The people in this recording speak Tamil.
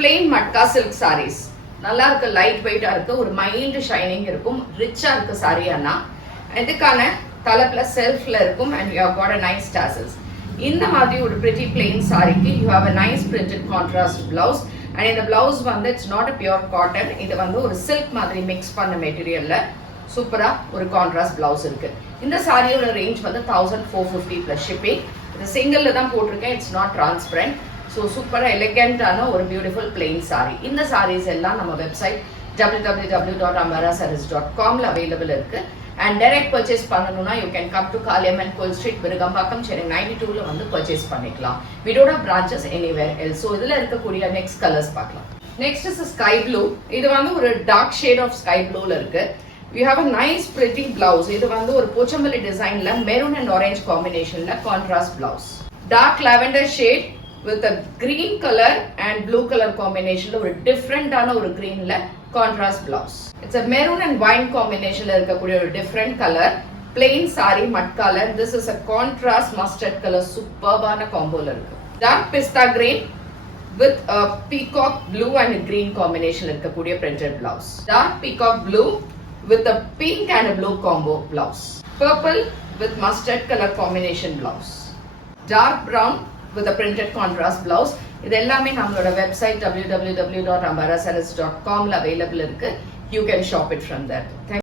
plain matka silk sarees நல்லா இருக்கு, லைட் வெயிட்டா இருக்கு, ஒரு மைல்ட் ஷைனிங் இருக்கும், ரிச்சா இருக்கு saree அண்ணா. இதுக்கான தலைப்புல செல்ஃப்ல இருக்கும் and you have got a nice tassels. இந்த மாதிரி ஒரு pretty plain சாரிக்கு you have a nice printed contrast blouse and இந்த blouse வந்து it's not a pure cotton, இது வந்து ஒரு silk மாதிரி mix பண்ண மெட்டீரியல்ல சூப்பரா ஒரு கான்ட்ராஸ்ட் பிளவுஸ் இருக்கு. இந்த சாரியோட ரேஞ்ச் வந்து 1450 பிளஸ் ஷிப்பிங். இது சிங்கிள்ல தான் போட்டிருக்கேன், இட்ஸ் நாட் டிரான்ஸ்பரண்ட். ஸோ சூப்பராக எலிகென்ட்டான ஒரு பியூட்டிஃபுல் பிளெயின் சாரி. இந்த சாரீஸ் எல்லாம் நம்ம வெப்சைட் www.ambarasarees.comல அவைலபிள் இருக்கு. அண்ட் டைரக்ட் பர்ச்சேஸ் பண்ணணும்னா you can come to Kaliamman கோயில் ஸ்ட்ரீட், விருகம்பாக்கம், சென்னை 92ல வந்து பர்ச்சேஸ் பண்ணிக்கலாம். We don't have branches anywhere else. So இதில் இருக்கக்கூடிய நெக்ஸ்ட் கலர்ஸ் பார்க்கலாம். Next is sky blue. இது வந்து ஒரு டார்க் ஷேட் ஆஃப் ஸ்கை ப்ளூல இருக்கு. You have a nice pretty blouse. இது வந்து ஒரு போச்சம்பள்ளி டிசைன்ல மெரூன் அண்ட் ஆரஞ்சு காம்பினேஷன்ல contrast blouse. Dark lavender shade with a green color and blue color combinationல ஒரு டிஃபரெண்டான ஒரு greenல contrast blouse. It's a maroon and wine combinationல இருக்கக்கூடிய ஒரு டிஃபரெண்ட் கலர் plain saree மட்கால. This is a contrast mustard color, சூப்பர்பான காம்போல இருக்கு. Dark pista green with a peacock blue and green combination இருக்கக்கூடிய printed blouse. Dark peacock blue with a pink and a blue combo blouse. Purple with mustard color combination blouse. Dark brown with a printed contrast blouse. இது எல்லாமே நம்மளோட வெப்சைட் www.ambarasarees.comல அவைலபிள் இருக்கு. You can shop it from there.